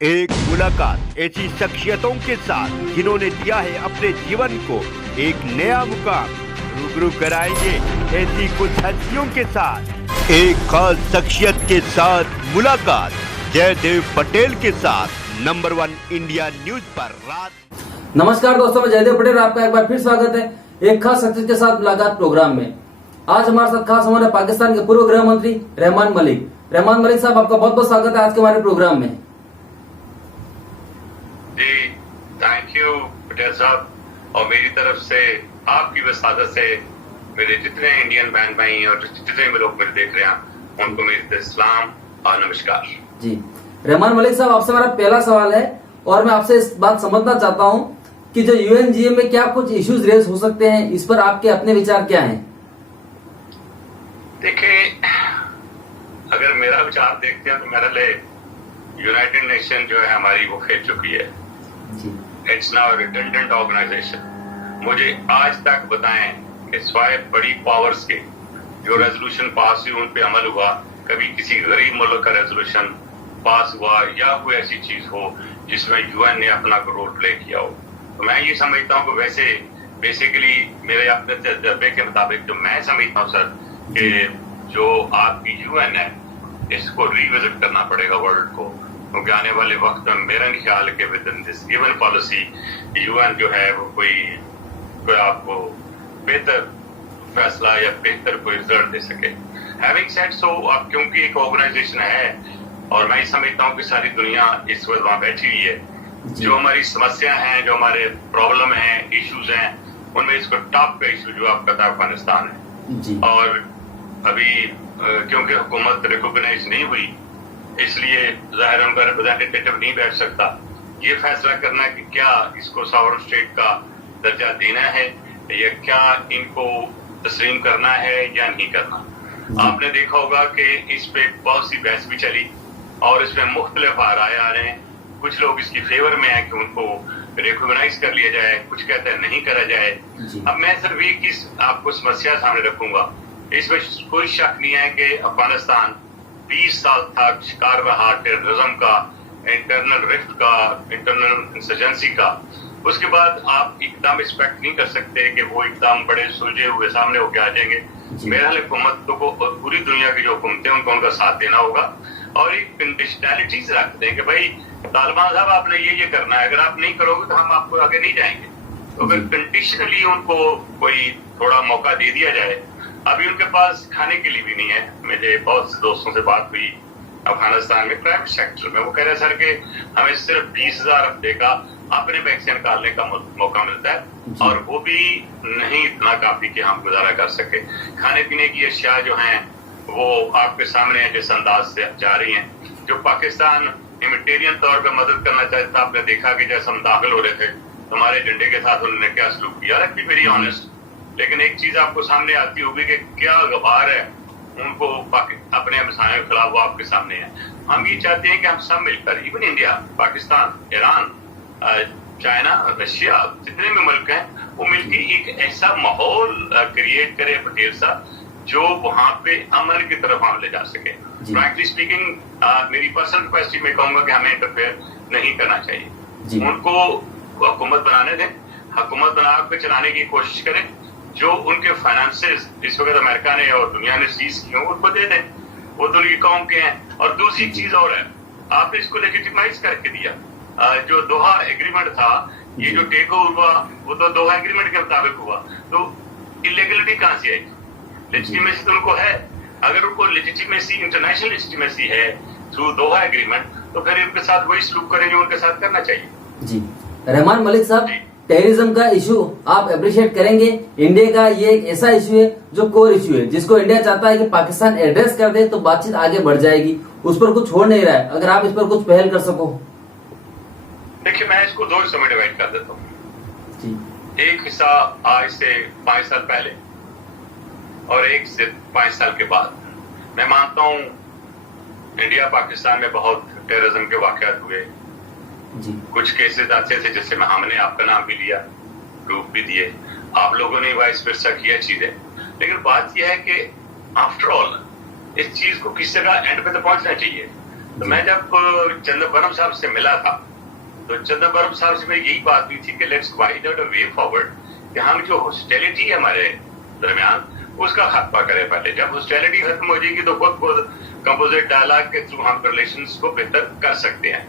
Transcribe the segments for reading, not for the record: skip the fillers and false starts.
एक मुलाकात ऐसी शख्सियतों के साथ जिन्होंने दिया है अपने जीवन को एक नया मुकाम। रूबरू कराएंगे ऐसी कुछ हस्तियों के साथ एक खास शख्सियत के साथ मुलाकात जयदेव पटेल के साथ नंबर 1 इंडिया न्यूज पर रात। नमस्कार दोस्तों, मैं जयदेव पटेल, आपका एक बार फिर स्वागत है एक खास शख्सियत के साथ मुलाकात प्रोग्राम में। आज हमारे साथ खास हमारे पाकिस्तान के पूर्व गृह मंत्री रहमान मलिक। रहमान मलिक साहब, आपका बहुत बहुत स्वागत है आज के हमारे प्रोग्राम में। जी थैंक यू पटेल साहब, और मेरी तरफ से आपकी वसादत से मेरे जितने इंडियन बहन भाई और जितने भी लोग मेरे देख रहे हैं उनको मेरी सलाम और नमस्कार। जी रहमान मलिक साहब, आपसे मेरा पहला सवाल है और मैं आपसे इस बात समझना चाहता हूं कि जो यूएनजीए में क्या कुछ इश्यूज रेज हो सकते हैं, इस पर आपके अपने विचार क्या हैं? देखिए, अगर मेरा विचार देखते हैं तो मेरे लिए यूनाइटेड नेशन जो है हमारी वो खेल चुकी है। It's now redundant organisation. मुझे आज तक बताएं कि सिवाय बड़ी पावर्स के जो रेजोल्यूशन पास हुई उन पे अमल हुआ, कभी किसी गरीब मुल्क का रेजोल्यूशन पास हुआ या कोई ऐसी चीज हो जिसमें यूएन ने अपना रोल प्ले किया हो। तो मैं ये समझता हूँ कि वैसे बेसिकली मेरे अपने तजर्बे के मुताबिक जो मैं समझता हूँ सर कि जो आपकी यूएन है इसको रिविजिट करना पड़ेगा वर्ल्ड को, क्योंकि आने वाले वक्त में मेरा नहीं ख्याल है कि with in this given policy UN जो है वो कोई आपको बेहतर फैसला या बेहतर कोई रिजल्ट दे सके। हैविंग सेड सो, अब क्योंकि एक ऑर्गेनाइजेशन है और मैं समझता हूँ कि सारी दुनिया इस वक्त वहां बैठी हुई है, जो हमारी समस्या हैं, जो हमारे प्रॉब्लम हैं, इश्यूज हैं, उनमें इसको टॉप का इशू जो आपका था अफगानिस्तान है। और अभी क्योंकि हुकूमत रिकॉग्नाइज नहीं हुई इसलिए जाहिर उनका रिप्रेजेंटेटिव नहीं बैठ सकता ये फैसला करना कि क्या इसको सॉवरेन स्टेट का दर्जा देना है या क्या इनको तस्लीम करना है या नहीं करना। आपने देखा होगा कि इस पे बहुत सी बहस भी चली और इसमें मुख्तलिफ राय आ रहे हैं। कुछ लोग इसकी फेवर में है कि उनको रिकॉग्नाइज कर लिया जाए, कुछ कहते हैं नहीं करा जाए। अब मैं सिर्फ एक आपको समस्या सामने रखूंगा, इसमें कोई शक नहीं है कि अफगानिस्तान 20 साल तक शिकार रहा टेररिज्म का, इंटरनल रिफ्ट का, इंटरनल इंसर्जेंसी का। उसके बाद आप एकदम एक्सपेक्ट नहीं कर सकते कि वो एकदम बड़े सुलझे हुए सामने होके आ जाएंगे। मेरा हुकूमतों को पूरी दुनिया की जो हुकूमतें उनको उनका साथ देना होगा और एक कंडीशनैलिटीज रखते हैं कि भाई तालिबान साहब आपने ये करना है, अगर आप नहीं करोगे तो हम आपको आगे नहीं जाएंगे। तो अगर कंडीशनली उनको कोई थोड़ा मौका दे दिया जाए। अभी उनके पास खाने के लिए भी नहीं है। मेरे बहुत से दोस्तों से बात हुई अफगानिस्तान में प्राइवेट सेक्टर में, वो कह रहे सर कि हमें सिर्फ 20,000 हफ्ते का अपने बैंक से निकालने का मौका मिलता है और वो भी नहीं इतना काफी कि हम गुजारा कर सके। खाने पीने की अशिया जो हैं वो आपके सामने है जिस अंदाज से जा रही हैं। जो पाकिस्तान ह्यूमैनिटेरियन तौर पर मदद करना चाहता था, आपने देखा कि जैसे हम दाखिल हो रहे थे हमारे झंडे के साथ उन्होंने क्या सलूक किया, बी वेरी ऑनेस्ट। लेकिन एक चीज आपको सामने आती होगी कि क्या गवार है उनको अपने हमसायों के खिलाफ वो आपके सामने है। हम ये चाहते हैं कि हम सब मिलकर, even India, Pakistan, Iran, China, Russia, जितने भी मुल्क हैं वो मिलकर एक ऐसा माहौल क्रिएट करे पटेल साहब जो वहां पे अमन की तरफ हम ले जा सके। फ्रैंकली स्पीकिंग मेरी पर्सनल रिक्वेस्ट में कहूंगा कि हमें इंटरफेयर नहीं करना चाहिए। उनको हुकूमत बनाने दें, हुकूमत बना के चलाने की कोशिश करें। जो उनके फाइनेंसेस इस वक्त अमेरिका ने और दुनिया ने सीज की हो उनको दे दें, वो तो उनकी कौम के हैं। और दूसरी चीज और है, आपने इसको लेजिटिमाइज करके दिया। जो दोहा एग्रीमेंट था, ये जो टेक ओवर हुआ वो तो दोहा एग्रीमेंट के मुताबिक हुआ, तो इलीगलिटी कहां से आई? लेजिटिमेसी तो उनको है। अगर उनको लेजिटिमेसी, इंटरनेशनल लेजिटिमेसी है थ्रू दोहा एग्रीमेंट, तो फिर उनके साथ वही सलूक करें जो उनके साथ करना चाहिए। जी रहमान मलिक साहब, टेररिज्म का इशू आप अप्रिशिएट करेंगे। इंडिया का ये एक ऐसा इशू है जो कोर इशू है, जिसको इंडिया चाहता है कि पाकिस्तान एड्रेस कर दे तो बातचीत आगे बढ़ जाएगी। उस पर कुछ हो नहीं रहा है, अगर आप इस पर कुछ पहल कर सको। देखिए, मैं इसको 2 हिस्सों में डिवाइड कर देता हूँ। एक हिस्सा आज से 5 साल पहले और एक से 5 साल के बाद। मैं मानता हूँ इंडिया पाकिस्तान में बहुत टेररिज्म के वाकयात हुए, कुछ केसेस ऐसे थे जिससे हमने आपका नाम भी लिया, प्रूफ भी दिए, आप लोगों ने वाइस वर्सा किया चीजें। लेकिन बात यह है कि आफ्टर ऑल इस चीज को किसी जगह एंड पे तो पहुंचना चाहिए। تو میں جب چدمبرم صاحب سے ملا تھا تو چدمبرم صاحب سے میری یہی بات ہوئی تھی کہ let's find out a way forward کہ ہم جو ہاسٹیلٹی ہے ہمارے درمیان اس کا خاتمہ کریں پہلے. جب ہاسٹیلٹی ختم ہو جائے گی تو خود کمپوزٹ ڈائلاگ کے تھرو ہم ریلیشنز کو بہتر کر سکتے ہیں.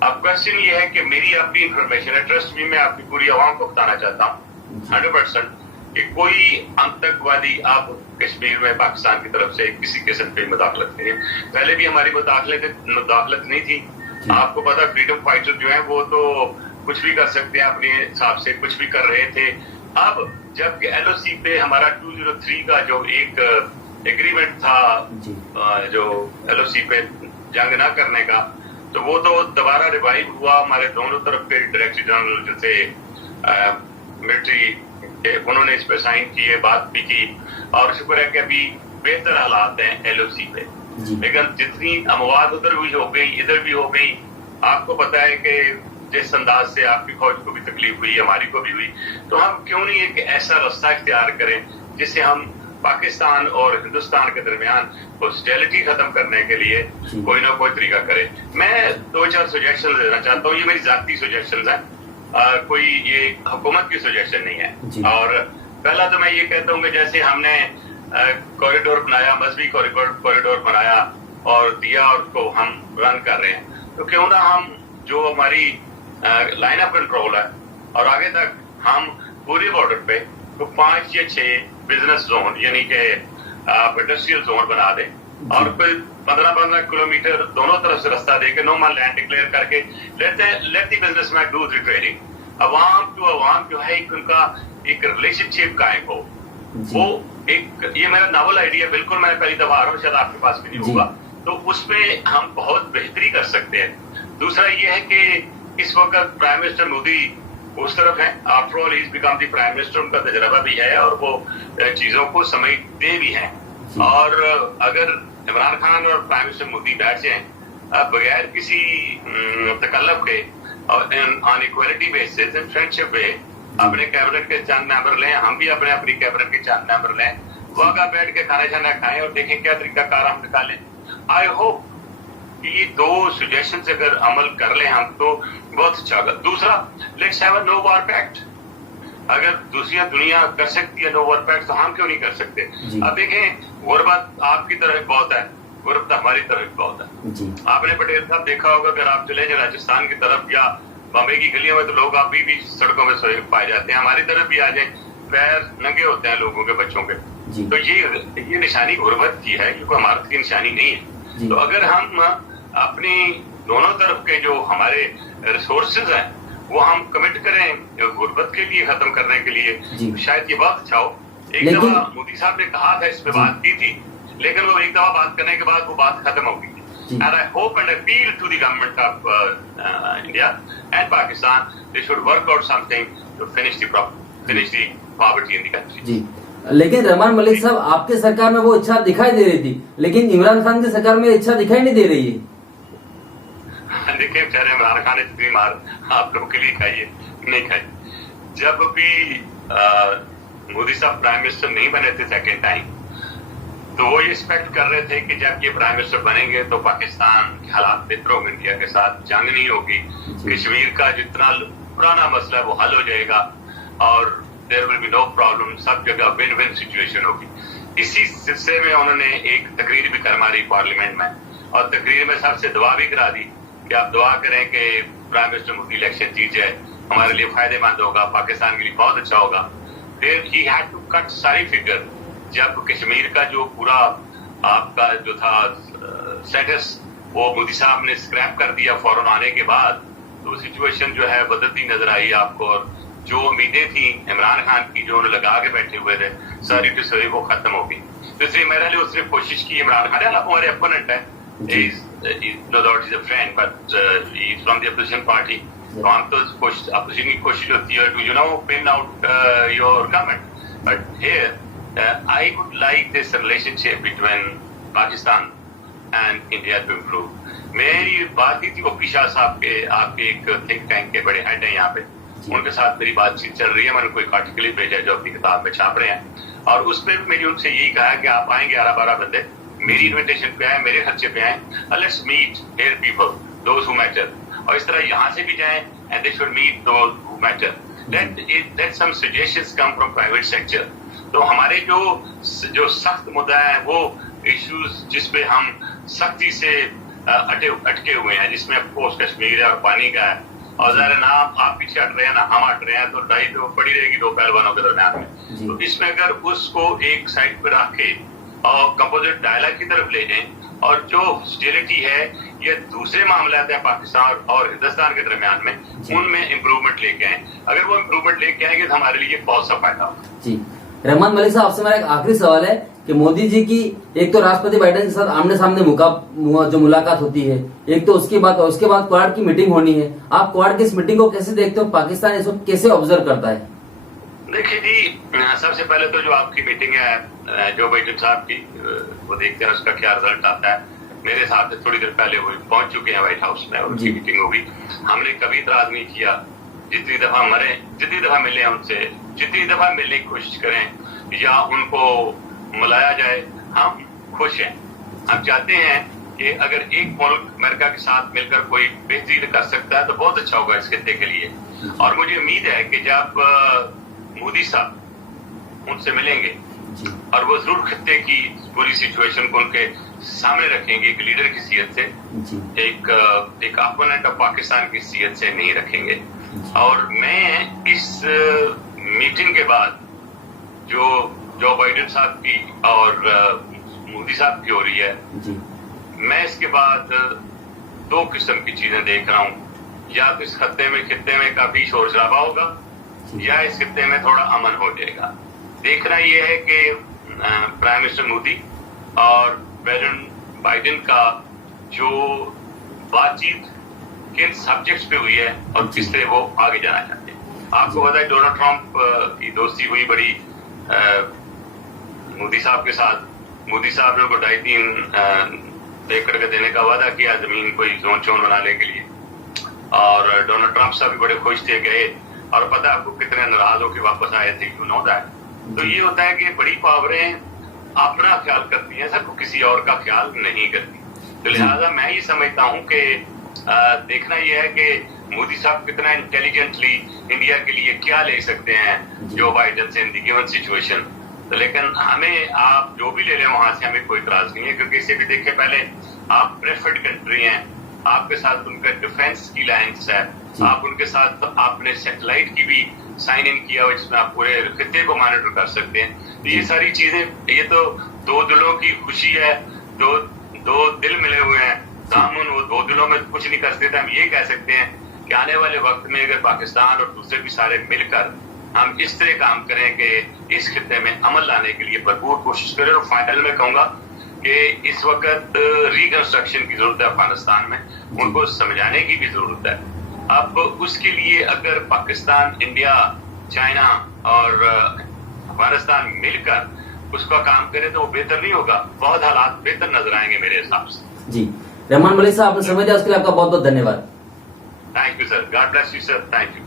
اب کوشچن یہ ہے کہ میری اپنی انفارمیشن ہے, ٹرسٹ بھی میں آپ کی پوری عوام کو بتانا چاہتا ہوں 100% کہ کوئی آتنکوادی آپ کشمیر میں پاکستان کی طرف سے کسی قسم پہ مداخلت کریں. پہلے بھی ہماری مداخلت نہیں تھی. آپ کو پتا فریڈم فائٹر جو ہیں وہ تو کچھ بھی کر سکتے ہیں, اپنے حساب سے کچھ بھی کر رہے تھے. اب جب کہ ایل او سی پہ ہمارا 203 کا جو ایک ایگریمنٹ تھا جو ایل او سی پہ جنگ نہ کرنے کا, تو وہ تو دوبارہ ریوائو ہوا. ہمارے دونوں طرف کے ڈائریکٹر جنرل جو تھے ملٹری انہوں نے اس پہ سائن کیے, بات بھی کی, اور شکر ہے کہ ابھی بہتر حالات ہیں ایل او سی پہ. لیکن جتنی اموات ادھر بھی ہو گئی ادھر بھی ہو گئی, آپ کو پتا ہے کہ جس انداز سے آپ کی فوج کو بھی تکلیف ہوئی, ہماری کو بھی ہوئی, تو ہم کیوں نہیں ایک ایسا رستہ اختیار کریں جس سے ہم پاکستان اور ہندوستان کے درمیان ہاسٹیلٹی ختم کرنے کے لیے کوئی نہ کوئی طریقہ کرے. میں 2-4 سجیشن دینا چاہتا ہوں, یہ میری ذاتی سجیشنز ہیں, کوئی یہ حکومت کی سجیشن نہیں ہے. اور پہلا تو میں یہ کہتا ہوں کہ جیسے ہم نے کوریڈور بنایا, مذہبی کوریڈور بنایا اور دیا, اور اس کو ہم رن کر رہے ہیں, تو کیوں نہ ہم جو ہماری لائن آف کنٹرول ہے اور آگے تک ہم پوری بارڈر پہ 5 یا 6 بزنس زون یعنی کہ انڈسٹریل زون بنا دیں, اور کوئی 15 کلومیٹر دونوں طرف سے رستہ دے کے نو مان لینڈ ڈکلیئر کر کے let the business man do the trading. عوام ٹو عوام جو ہے ان کا ایک ریلیشن شپ قائم ہو. وہ ایک یہ میرا ناول آئیڈیا بالکل میں پہلی دفعہ آ رہا ہوں, شاید آپ کے پاس بھی نہیں ہوگا, تو اس میں ہم بہت بہتری کر سکتے ہیں. دوسرا یہ ہے کہ اس وقت پرائم منسٹر مودی اس طرف ہے, after all he is become the prime minister, ان کا تجربہ بھی ہے اور وہ چیزوں کو سمجھتے بھی ہیں. اور اگر عمران خان اور پرائم منسٹر مودی بیٹھ جائیں بغیر کسی تکلف کے آن ایکوالٹی بیسس اینڈ فرینڈشپ پہ, اپنے کیبنٹ کے چند ممبر لیں, ہم بھی اپنی کیبنٹ کے چند ممبر لیں, وہاں بیٹھ کے کھانا چھانا کھائیں اور دیکھیں کیا طریقہ کار ہم نکالیں. آئی ہوپ کہ یہ 2 سجیشن سے اگر عمل کر لیں ہم تو بہت اچھا ہوگا. دوسرا, let's have a no war pact. اگر دوسری دنیا کر سکتی ہے نو وار پیکٹ, تو ہم کیوں نہیں کر سکتے؟ اب دیکھیں غربت آپ کی طرف بہت ہے, غربت ہماری طرف بہت ہے. آپ نے پٹیل صاحب دیکھا ہوگا, اگر آپ چلے جائیں راجستھان کی طرف یا بامبے کی گلیوں میں, تو لوگ ابھی بھی سڑکوں میں سوئے پائے جاتے ہیں. ہماری طرف بھی آ جائیں, پیر ننگے ہوتے ہیں لوگوں کے, بچوں کے. تو یہ نشانی غربت کی ہے, کیونکہ ہمارت کی نشانی نہیں ہے. تو اگر ہم اپنی دونوں طرف کے جو ہمارے ریسورسز ہیں وہ ہم کمٹ کریں غربت کے لیے ختم کرنے کے لیے, شاید یہ بہت اچھا ہو. ایک دفعہ مودی صاحب نے کہا تھا, اس پہ بات کی تھی, لیکن وہ ایک دفعہ بات کرنے کے بعد وہ بات ختم ہو گئی. And I hope and appeal to the government of India and Pakistan, they should work out something to finish the poverty in the country. جی, لیکن رحمان ملک صاحب آپ کے سرکار میں وہ اچھا دکھائی دے رہی تھی, لیکن عمران خان کی سرکار میں اچھا دکھائی نہیں دے رہی ہے. دیکھیں بیچارے عمران خان نے جتنی مار آپ لوگوں کے لیے کھائی ہے نہیں کھائی. جب بھی مودی صاحب پرائم منسٹر نہیں بنے تھے سیکنڈ ٹائم, تو وہ یہ ایکسپیکٹ کر رہے تھے کہ جب یہ پرائم منسٹر بنیں گے تو پاکستان کے حالات بہتر ہوں گے, انڈیا کے ساتھ جنگ نہیں ہوگی, کشمیر کا جتنا پرانا مسئلہ ہے وہ حل ہو جائے گا, اور دیر ول بی نو پرابلم, سب جگہ ون ون سچویشن ہوگی. اسی سلسلے میں انہوں نے ایک تقریر بھی کر ماری پارلیمنٹ میں, اور تقریر میں سب سے دعا بھی کرا دی کہ آپ دعا کریں کہ پرائم منسٹر مودی الیکشن جیت جائے, ہمارے لیے فائدے مند ہوگا, پاکستان کے لیے بہت اچھا ہوگا. پھر ہی ہیڈ ٹو کٹ ساری فگر. جب کشمیر کا جو پورا آپ کا جو تھا اسٹیٹس وہ مودی صاحب نے اسکریپ کر دیا فوراً آنے کے بعد, تو سچویشن جو ہے بدلتی نظر آئی آپ کو, اور جو امیدیں تھیں عمران خان کی جو انہوں لگا کے بیٹھے ہوئے تھے ساری ٹو ساری وہ ختم ہو گئی. تو اس لیے میرے لیے اس نے کوشش کی, عمران خان ہمارے اپوننٹ ہے, no doubt he's a friend, but he's from the opposition party. تو ہم تو اپوزیشن کی کوشش ہوتی ہے to, you know, pin out your government. But here I would like this relationship between Pakistan and India to improve. میری بات کی تھی وہ شاہ صاحب کے, آپ کے ایک تھنک ٹینک کے بڑے ہیڈ ہیں یہاں پہ, ان کے ساتھ میری بات چیت چل رہی ہے. میں نے کوئی آرٹیکل بھیجا جو اپنی کتاب میں چھاپ رہے ہیں, اور اس پہ بھی میری ان سے یہی کہا کہ آپ آئیں 11-12 بندے मेरी इन्विटेशन पे आए, मेरे खर्चे पे आए, let's meet there people, those who matter, और इस तरह यहाँ से भी जाएं and they should meet those who matter, let some suggestions come from private sector. तो हमारे जो सख्त मुद्दा है, वो इश्यूज जिसपे हम सख्ती से अटके हुए हैं, जिसमें अफकोर्स कश्मीर है और पानी का है, और ज़ाहिर है ना आप पीछे हट रहे हैं ना हम हट रहे हैं, तो लड़ाई तो पड़ी रहेगी दो पहलवानों के दरमियान में। तो इसमें अगर उसको एक साइड पर रख के और कंपोजिट डायलॉग की तरफ ले जाएं, और जो हॉस्टिलिटी है ये दूसरे मामलात हैं पाकिस्तान और हिंदुस्तान के दरमियान में, उनमें इम्प्रूवमेंट लेके आए। अगर वो इम्प्रूवमेंट लेके आएंगे तो हमारे लिए बहुत सा फायदा होगा। जी रहमान मलिक साहब, आपसे मेरा एक आखिरी सवाल है कि मोदी जी की एक तो राष्ट्रपति बाइडेन के साथ आमने सामने जो मुलाकात होती है, एक तो उसके बाद क्वाड की मीटिंग होनी है, आप क्वाड की इस मीटिंग को कैसे देखते हो, पाकिस्तान इसको कैसे ऑब्जर्व करता है? देखिए जी, सबसे पहले तो जो आपकी मीटिंग है जो बाइडेन साहब की, वो देखते हैं उसका क्या रिजल्ट आता है। मेरे हिसाब से थोड़ी देर पहले वो पहुंच चुके हैं व्हाइट हाउस में और उनकी मीटिंग होगी। हमने कभी इतराज नहीं किया, जितनी दफा मरे, जितनी दफा मिले उनसे, जितनी दफा मिलने की कोशिश करें या उनको मिलाया जाए, हम खुश हैं। हम चाहते हैं कि अगर एक मुल्क अमेरिका के साथ मिलकर कोई बेहतरी कर सकता है तो बहुत अच्छा होगा इस खित्ते के लिए। और मुझे उम्मीद है कि जब मोदी साहब उनसे मिलेंगे और वो जरूर खित्ते की पूरी सिचुएशन को उनके सामने रखेंगे, एक लीडर की हैसियत से, एक अपोनेंट ऑफ पाकिस्तान की हैसियत से नहीं रखेंगे। और मैं इस मीटिंग के बाद जो बाइडेन साहब की और मोदी साहब की हो रही है, मैं इसके बाद दो किस्म की चीजें देख रहा हूँ। या तो इस खत्ते में काफी शोर शराबा होगा, या इस खत्ते में थोड़ा अमन हो जाएगा। देखना यह है कि प्राइम मिनिस्टर मोदी और प्रेसिडेंट बाइडेन का जो बातचीत किन सब्जेक्ट्स पे हुई है और किस तरह वो आगे जाना चाहते हैं। आपको पता है डोनाल्ड ट्रंप की दोस्ती हुई बड़ी मोदी साहब के साथ। मोदी साहब ने उनको 2.5-3 एकड़ का देने का वादा किया जमीन कोई जोन चोन बनाने के लिए, और डोनाल्ड ट्रंप साहब भी बड़े खुश थे गए, और पता आपको कितने नाराज होकर वापस आए थे, यू नो दैट। तो ये होता है कि बड़ी पावरें अपना ख्याल करती हैं, सबको किसी और का ख्याल नहीं करती। तो लिहाजा मैं ये समझता हूँ कि देखना यह है कि मोदी साहब कितना इंटेलिजेंटली इंडिया के लिए क्या ले सकते हैं जो बाइडेन से इन दी गिवन सिचुएशन। तो लेकिन हमें आप जो भी ले रहे हैं वहां से हमें कोई इतराज नहीं है, क्योंकि इसे भी देखे पहले आप प्रेफर्ड कंट्री हैं, आपके साथ उनका डिफेंस की लाइन्स है, आप उनके साथ आपने सैटेलाइट की भी साइन इन किया हुआ जिसमें आप पूरे खित्ते को मॉनिटर कर सकते हैं। तो ये सारी चीजें, ये तो दो दिलों की खुशी है, दो दिल मिले हुए हैं, हम उन दो दिलों में कुछ नहीं कर सकते। हम ये कह सकते हैं कि आने वाले वक्त में अगर पाकिस्तान और दूसरे भी सारे मिलकर हम इस तरह काम करें कि इस खित्ते में अमल लाने के लिए भरपूर कोशिश करें। और फाइनल में कहूंगा कि इस वक्त रिकंस्ट्रक्शन की जरूरत है अफगानिस्तान में, उनको समझाने की भी जरूरत है। अब उसके लिए अगर पाकिस्तान, इंडिया, चाइना और अफगानिस्तान मिलकर उसका काम करे तो वो बेहतर नहीं होगा, बहुत हालात बेहतर नजर आएंगे मेरे हिसाब से। जी रहमान मलिक साहब, आपने समय दिया उसके लिए आपका बहुत बहुत धन्यवाद। Thank you sir, God bless you sir, thank you.